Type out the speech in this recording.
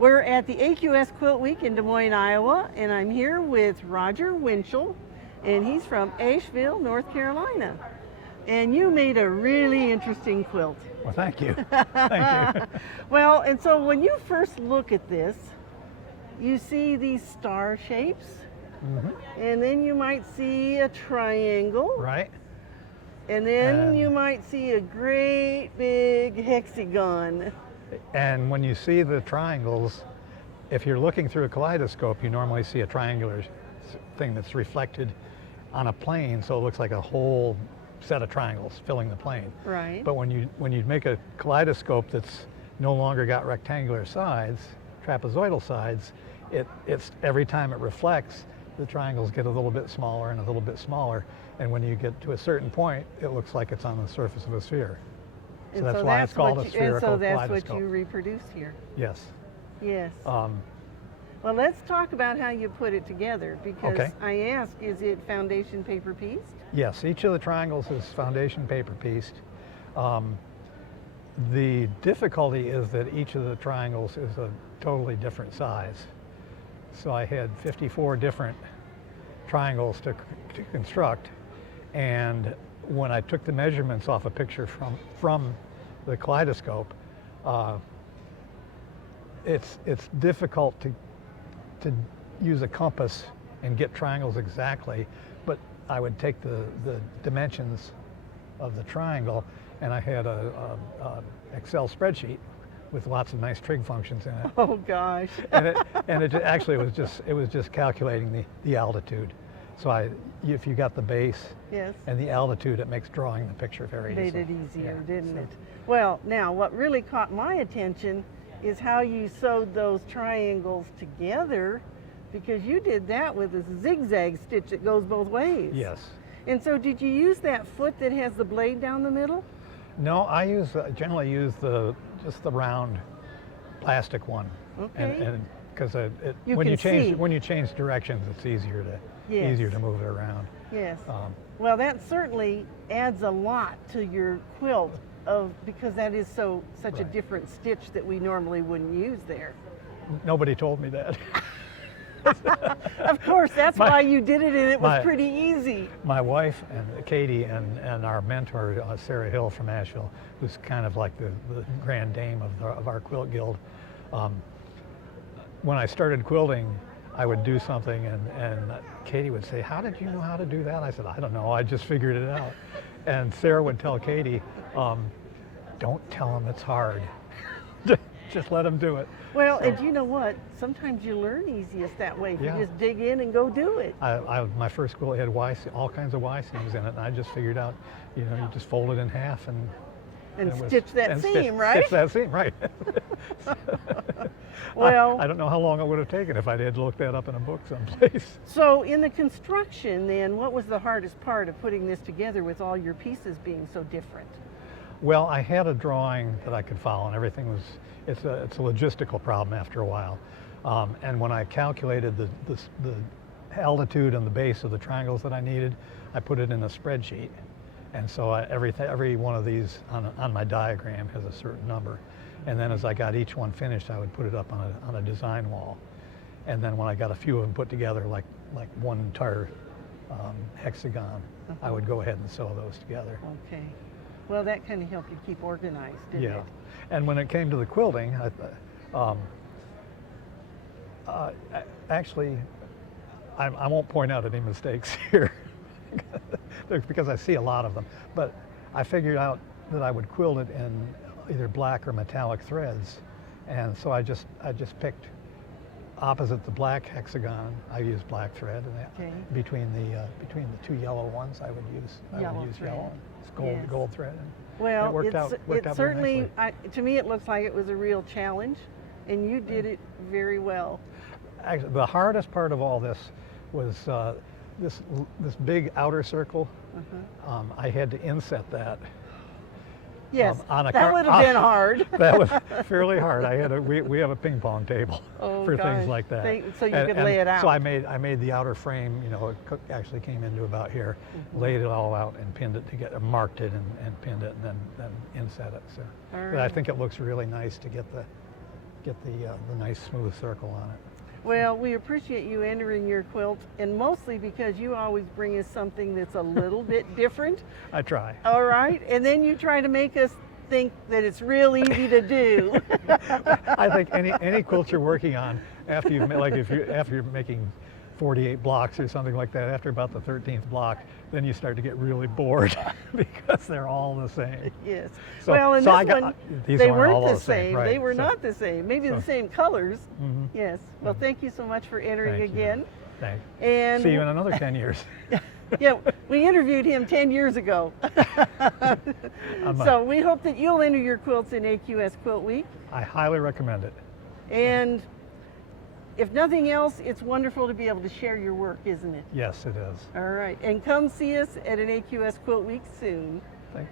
We're at the AQS Quilt Week in Des Moines, Iowa, and I'm here with Roger Winchell, and he's from Asheville, North Carolina. And you made a really interesting quilt. Well, thank you. Thank you. Well, and so when you first look at this, you see these star shapes, and then you might see a triangle. Right. And then you might see a great big hexagon. And when you see the triangles, if you're looking through a kaleidoscope, you normally see a triangular thing that's reflected on a plane, so it looks like a whole set of triangles filling the plane. Right. But when you make a kaleidoscope that's no longer got rectangular sides, trapezoidal sides, it's every time it reflects, the triangles get a little bit smaller and a little bit smaller, and when you get to a certain point, it looks like it's on the surface of a sphere. So that's why it's called a spherical kaleidoscope. And so that's what you reproduce here. Yes. Yes. Well, let's talk about how you put it together, because I asked, is it foundation paper pieced? Yes, each of the triangles is foundation paper pieced. The difficulty is that each of the triangles is a totally different size. So I had 54 different triangles to construct, and when I took the measurements off a picture from the kaleidoscope, it's difficult to use a compass and get triangles exactly, but I would take the dimensions of the triangle, and I had a Excel spreadsheet with lots of nice trig functions in it. Oh gosh. and it actually was just calculating the altitude. So if you got the base and the altitude, it makes drawing the picture very easy. Made it easier, didn't it? Well, now what really caught my attention is how you sewed those triangles together, because you did that with a zigzag stitch that goes both ways. Yes. And so did you use that foot that has the blade down the middle? No, I generally use just the round plastic one. Okay. And because when you change directions, it's easier to move it around. Yes. Well, that certainly adds a lot to your quilt, because that is such a different stitch that we normally wouldn't use there. Nobody told me that. Of course, that's why you did it, and it was pretty easy. My wife and Katie and our mentor, Sarah Hill from Asheville, who's kind of like the grand dame of our quilt guild. When I started quilting, I would do something, and Katie would say, "How did you know how to do that?" I said, "I don't know, I just figured it out." And Sarah would tell Katie, "Don't tell him it's hard. Just let him do it." Well, and you know what? Sometimes you learn easiest that way. If you just dig in and go do it. My first quilt had all kinds of Y seams in it, and I just figured out, you just fold it in half and stitch that seam, right? Stitch that seam, right. Well, I don't know how long it would have taken if I'd had to look that up in a book someplace. So in the construction then, what was the hardest part of putting this together with all your pieces being so different? Well, I had a drawing that I could follow, and everything it's a logistical problem after a while. And when I calculated the altitude and the base of the triangles that I needed, I put it in a spreadsheet. And so every one of these on my diagram has a certain number. And then as I got each one finished, I would put it up on a design wall. And then when I got a few of them put together, like one entire hexagon, I would go ahead and sew those together. Okay. Well, that kind of helped you keep organized, didn't it? And when it came to the quilting, actually, I won't point out any mistakes here because I see a lot of them. But I figured out that I would quilt it in either black or metallic threads, and so I just picked opposite the black hexagon. I used black thread, and between the two yellow ones, I would use yellow. It's gold thread. Well, it worked out certainly, very nicely. to me, it looks like it was a real challenge, and you did it very well. Actually, the hardest part of all this was this big outer circle. I had to inset that. Yes, that would have been hard. That was fairly hard. We have a ping pong table for things like that. So you could lay it out. So I made the outer frame. It actually came into about here, laid it all out and pinned it together, marked it and pinned it, and then inset it. So, but I think it looks really nice to get get the nice smooth circle on it. Well, we appreciate you entering your quilt, and mostly because you always bring us something that's a little bit different. I try. All right, and then you try to make us think that it's real easy to do. I think any quilt you're working on, after you've like after you're making 48 blocks or something like that, after about the 13th block, then you start to get really bored because they're all the same. Yes. So, well, in so this I got, one, these they weren't all weren't the same. same. Right. They were So, not the same. Maybe so- the same colors. mhm. Yes. Well, thank you so much for entering Thank you. again. Thanks. And See you in another 10 years. yeah, we interviewed him 10 years ago. So we hope that you'll enter your quilts in AQS Quilt Week. I highly recommend it. And if nothing else, it's wonderful to be able to share your work, isn't it? Yes, it is. All right. And come see us at an AQS Quilt Week soon. Thank